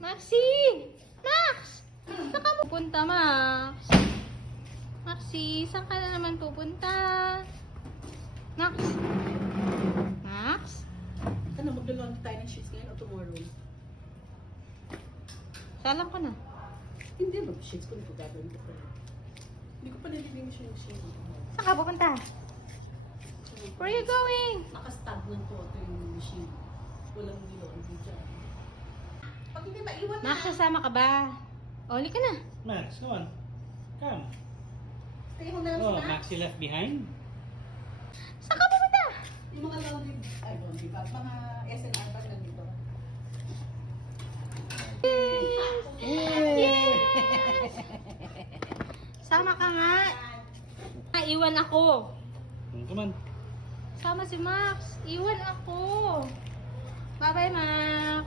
Maxi! Max! Saan ka pupunta, Max? Maxi, saan ka na naman pupunta? Max? Max? Ano, magdalawang tayo ng sheets ngayon o tomorrow? Salang ka na. Hindi, mag-sheets ko nito gagawin ko pa. Hindi ko pa nalilinis yung sheets. Saan ka pupunta? Where are you going? Nakastagnant po ito yung machine. Walang nilon dyan. Pag hindi maiwan na. Max, sasama ka ba? Oli ka na. Max, come on. Come. Kaya ko na lang Oh, sila. Maxi left behind. Saan ka pupunta? Yung mga laundry, ay laundry ba? Mga SNR pa lang dito. Yes! Sama ka nga. Iwan ako. Come on. Sama si Max. Iwan ako. Bye-bye, Max.